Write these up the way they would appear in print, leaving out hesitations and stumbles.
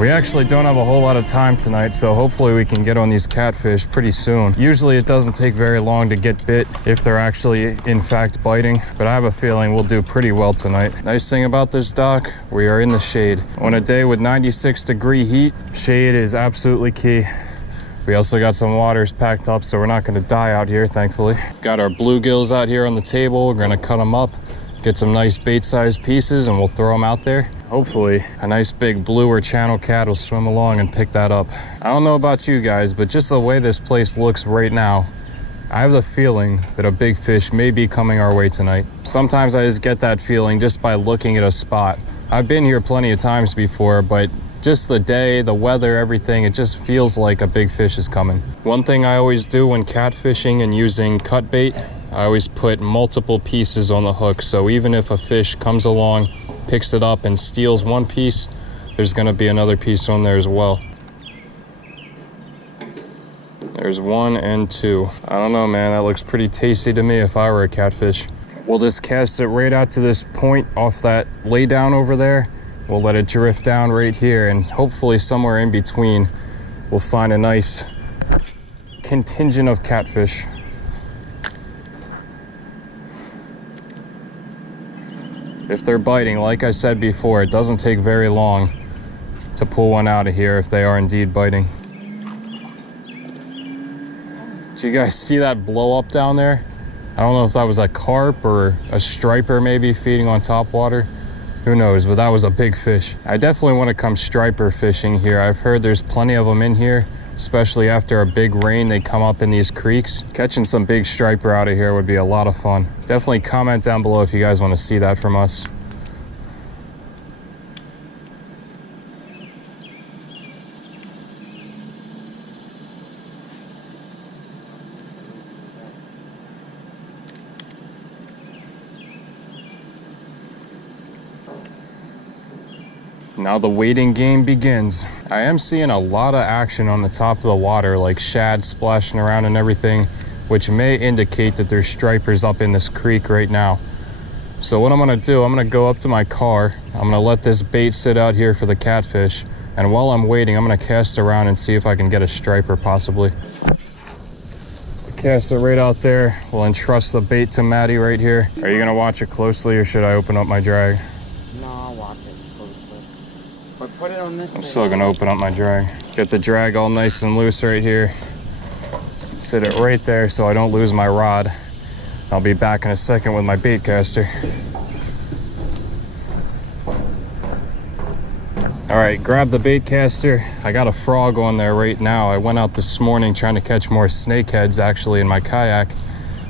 We actually don't have a whole lot of time tonight, so hopefully we can get on these catfish pretty soon. Usually it doesn't take very long to get bit if they're actually in fact biting, but I have a feeling we'll do pretty well tonight. Nice thing about this dock, we are in the shade. On a day with 96-degree heat, shade is absolutely key. We also got some waters packed up, so we're not gonna die out here, thankfully. Got our bluegills out here on the table. We're gonna cut them up, get some nice bait-sized pieces, and we'll throw them out there. Hopefully, a nice big blue or channel cat will swim along and pick that up. I don't know about you guys, but just the way this place looks right now, I have the feeling that a big fish may be coming our way tonight. Sometimes I just get that feeling just by looking at a spot. I've been here plenty of times before, but just the day, the weather, everything, it just feels like a big fish is coming. One thing I always do when catfishing and using cut bait, I always put multiple pieces on the hook. So even if a fish comes along, picks it up and steals one piece, there's gonna be another piece on there as well. There's 1 and 2. I don't know, man, that looks pretty tasty to me if I were a catfish. We'll just cast it right out to this point off that lay down over there. We'll let it drift down right here, and hopefully somewhere in between we'll find a nice contingent of catfish. If they're biting, like I said before, it doesn't take very long to pull one out of here if they are indeed biting. Did you guys see that blow up down there? I don't know if that was a carp or a striper maybe feeding on top water. Who knows, but that was a big fish. I definitely want to come striper fishing here. I've heard there's plenty of them in here, especially after a big rain, they come up in these creeks. Catching some big striper out of here would be a lot of fun. Definitely comment down below if you guys want to see that from us. Now the waiting game begins. I am seeing a lot of action on the top of the water, like shad splashing around and everything, which may indicate that there's stripers up in this creek right now. So what I'm gonna do, I'm gonna go up to my car. I'm gonna let this bait sit out here for the catfish. And while I'm waiting, I'm gonna cast around and see if I can get a striper possibly. Cast it right out there. We'll entrust the bait to Maddie right here. Are you gonna watch it closely or should I open up my drag? No, I'll watch it closely. But put it on this. I'm still gonna open up my drag. Get the drag all nice and loose right here. Sit it right there so I don't lose my rod. I'll be back in a second with my bait caster. All right, grab the bait caster. I got a frog on there right now. I went out this morning trying to catch more snakeheads actually in my kayak.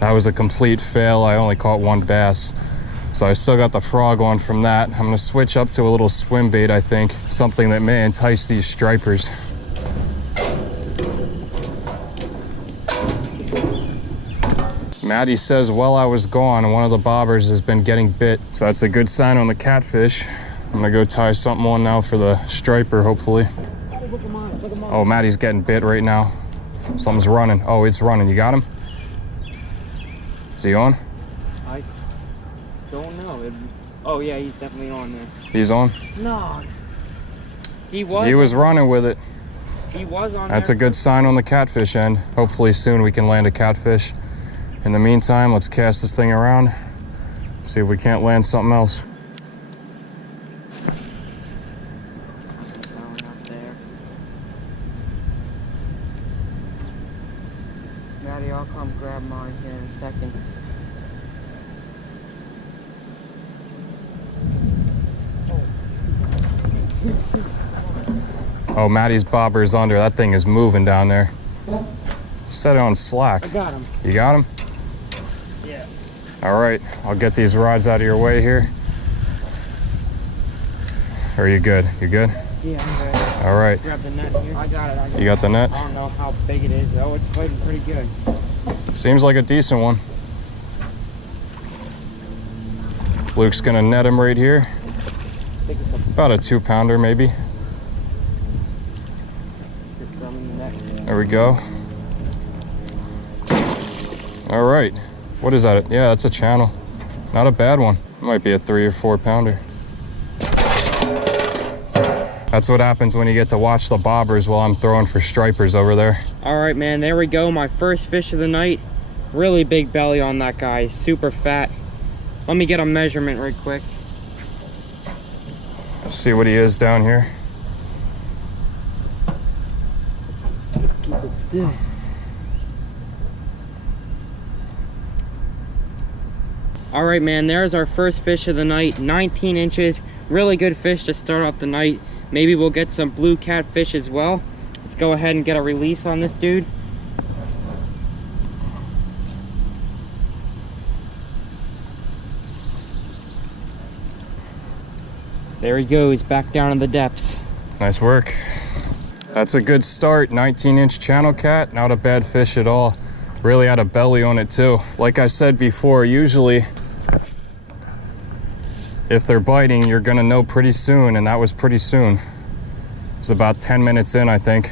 That was a complete fail. I only caught 1 bass. So I still got the frog on from that. I'm gonna switch up to a little swim bait, I think. Something that may entice these stripers. Maddie says while I was gone, one of the bobbers has been getting bit. So that's a good sign on the catfish. I'm gonna go tie something on now for the striper, hopefully. Oh, Maddie's getting bit right now. Something's running. Oh, it's running. You got him? Is he on? I don't know. Oh, yeah, he's definitely on there. He's on? No. He was. He was running with it. He was on That's there. a good sign on the catfish end. Hopefully soon we can land a catfish. In the meantime, let's cast this thing around. See if we can't land something else. Maddie, I'll come grab mine here in a second. Oh, Maddie's bobber's under. That thing is moving down there. Set it on slack. I got him. You got him? Yeah. All right, I'll get these rods out of your way here. Are you good? You good? Yeah, I'm good. All right. Grab the net here. I got it. You got the net? I don't know how big it is, though. It's fighting pretty good. Seems like a decent one. Luke's gonna net him right here. About a 2-pounder maybe. There we go. All right. What is that? Yeah, that's a channel. Not a bad one. Might be a 3 or 4 pounder. That's what happens when you get to watch the bobbers while I'm throwing for stripers over there. All right, man, there we go. My first fish of the night. Really big belly on that guy. He's super fat. Let me get a measurement right quick. See what he is down here. Keep him still. All right, man, there's our first fish of the night. 19 inches. Really good fish to start off the night. Maybe we'll get some blue catfish as well. Let's go ahead and get a release on this dude. There he goes, back down in the depths. Nice work. That's a good start. 19-inch channel cat, not a bad fish at all. Really had a belly on it too. Like I said before, usually if they're biting, you're gonna know pretty soon, and that was pretty soon. It was about 10 minutes in, I think.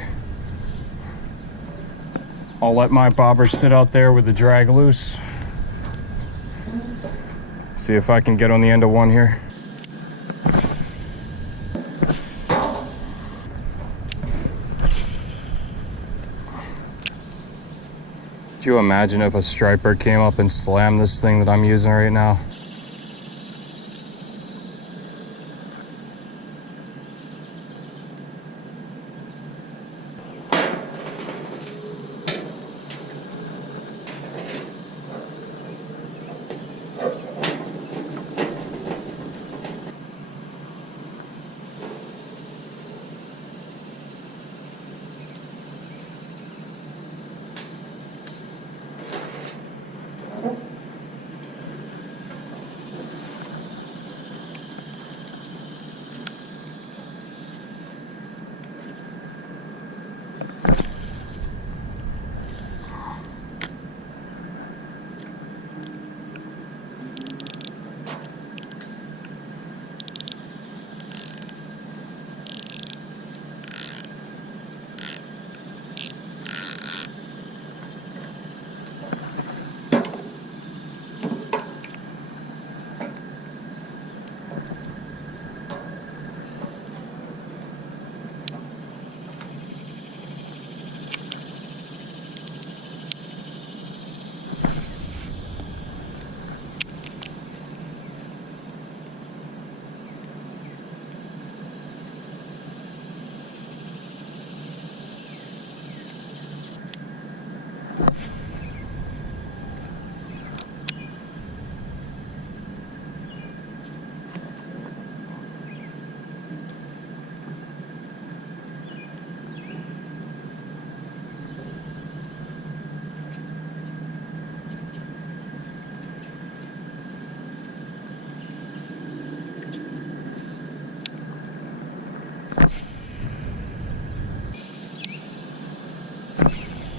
I'll let my bobber sit out there with the drag loose. See if I can get on the end of one here. Could you imagine if a striper came up and slammed this thing that I'm using right now?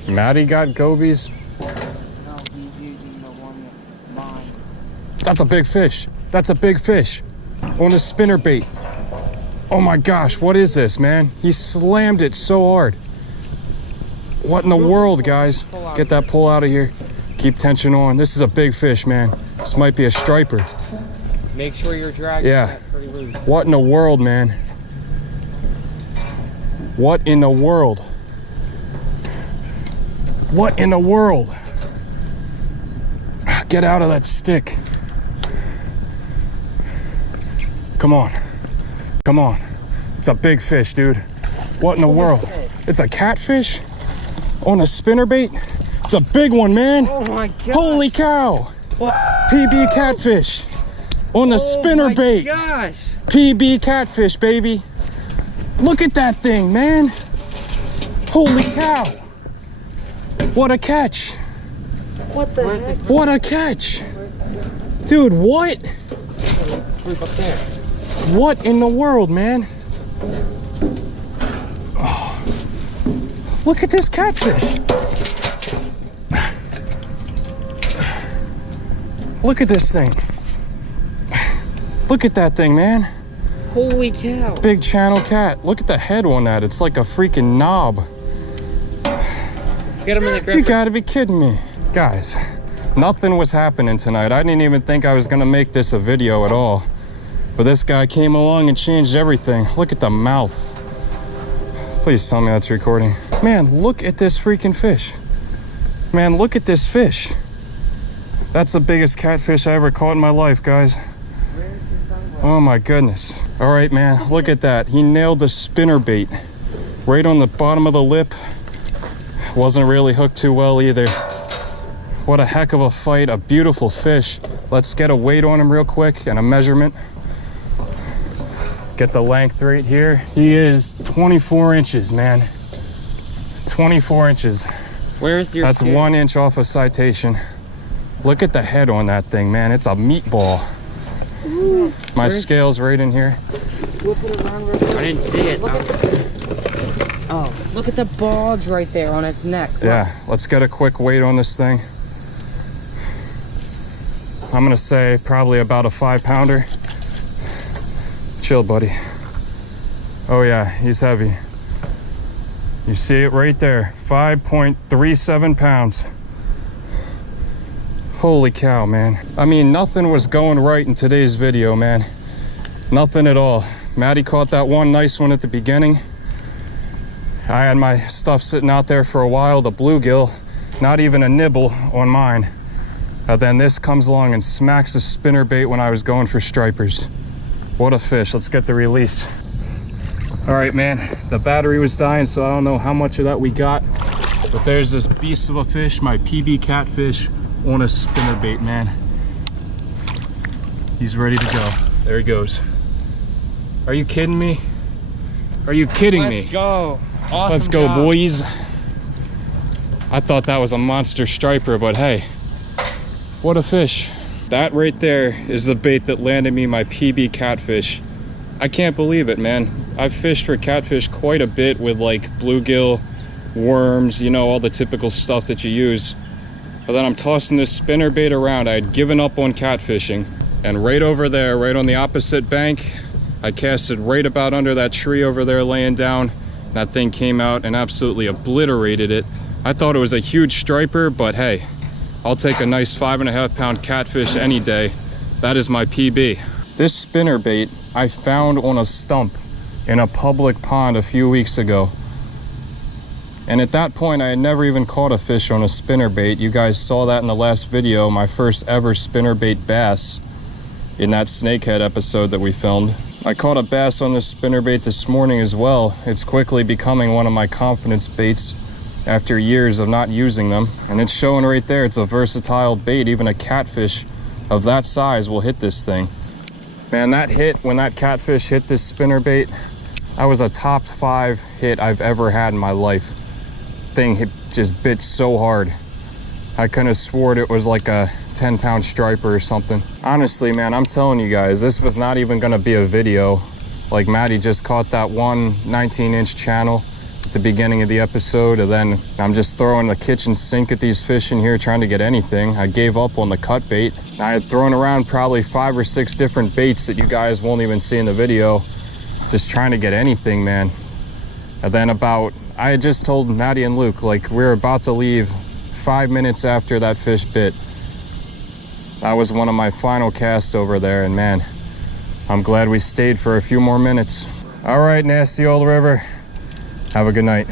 Maddie got gobies. No, he's using the one with mine. That's a big fish. That's a big fish on a spinner bait. Oh my gosh, what is this, man? He slammed it so hard. What in the world, guys? Get that pull out of here. Keep tension on. This is a big fish, man. This might be a striper. Make sure you're dragging that pretty loose. What in the world, man? What in the world? What in the world? Get out of that stick. Come on. Come on. It's a big fish, dude. What in the world? It's a catfish on a spinnerbait? It's a big one, man. Oh my god. Holy cow. PB catfish on a spinnerbait. Oh my gosh. PB catfish, baby. Look at that thing, man. Holy cow. What a catch. What the heck? What a catch. Dude, what? Up there. What in the world, man? Oh, look at this catfish. Look at this thing. Look at that thing, man. Holy cow. Big channel cat. Look at the head on that. It's like a freaking knob. Get him in the gripper. You gotta be kidding me. Guys, nothing was happening tonight. I didn't even think I was gonna make this a video at all. But this guy came along and changed everything. Look at the mouth. Please tell me that's recording. Man, look at this freaking fish. Man, look at this fish. That's the biggest catfish I ever caught in my life, guys. Oh my goodness. All right, man, look at that. He nailed the spinner bait right on the bottom of the lip. Wasn't really hooked too well either. What a heck of a fight, a beautiful fish. Let's get a weight on him real quick and a measurement. Get the length right here. He is 24 inches, man. 24 inches. Where's your That's scale? 1 inch off a citation. Look at the head on that thing, man. It's a meatball. Ooh, My scale's right in here. Flip it around real quick. I didn't see it. Oh, look at the bulge right there on its neck. Yeah, let's get a quick weight on this thing. I'm gonna say probably about a 5-pounder. Chill, buddy. Oh yeah, he's heavy. You see it right there, 5.37 pounds. Holy cow, man. I mean, nothing was going right in today's video, man. Nothing at all. Maddie caught that one nice one at the beginning. I had my stuff sitting out there for a while, the bluegill, not even a nibble on mine. And then this comes along and smacks a spinner bait when I was going for stripers. What a fish. Let's get the release. All right, man, the battery was dying, so I don't know how much of that we got, but there's this beast of a fish, my PB catfish on a spinner bait, man. He's ready to go. There he goes. Are you kidding me? Are you kidding me? Let's go. Awesome. Let's go, job. boys. I thought that was a monster striper, but hey, what a fish. That right there is the bait that landed me my PB catfish. I can't believe it, man. I've fished for catfish quite a bit with like bluegill, worms, you know, all the typical stuff that you use. But then I'm tossing this spinner bait around. I had given up on catfishing. And right over there, right on the opposite bank, I casted right about under that tree over there laying down. That thing came out and absolutely obliterated it. I thought it was a huge striper, but hey, I'll take a nice 5.5-pound catfish any day. That is my PB. This spinner bait I found on a stump in a public pond a few weeks ago. And at that point, I had never even caught a fish on a spinner bait. You guys saw that in the last video, my first ever spinner bait bass in that snakehead episode that we filmed. I caught a bass on this spinner bait this morning as well. It's quickly becoming one of my confidence baits after years of not using them. And it's showing right there, it's a versatile bait. Even a catfish of that size will hit this thing. Man, that hit, when that catfish hit this spinner bait, that was a top 5 hit I've ever had in my life. Thing just bit so hard. I couldn't have sworn it was like a 10-pound striper or something. Honestly, man, I'm telling you guys, this was not even gonna be a video. Like, Maddie just caught that one 19-inch channel at the beginning of the episode, and then I'm just throwing the kitchen sink at these fish in here trying to get anything. I gave up on the cut bait. I had thrown around probably 5 or 6 different baits that you guys won't even see in the video, just trying to get anything, man. And then I had just told Maddie and Luke, like, we were about to leave 5 minutes after that fish bit. That was one of my final casts over there, and man, I'm glad we stayed for a few more minutes. All right, nasty old river. Have a good night.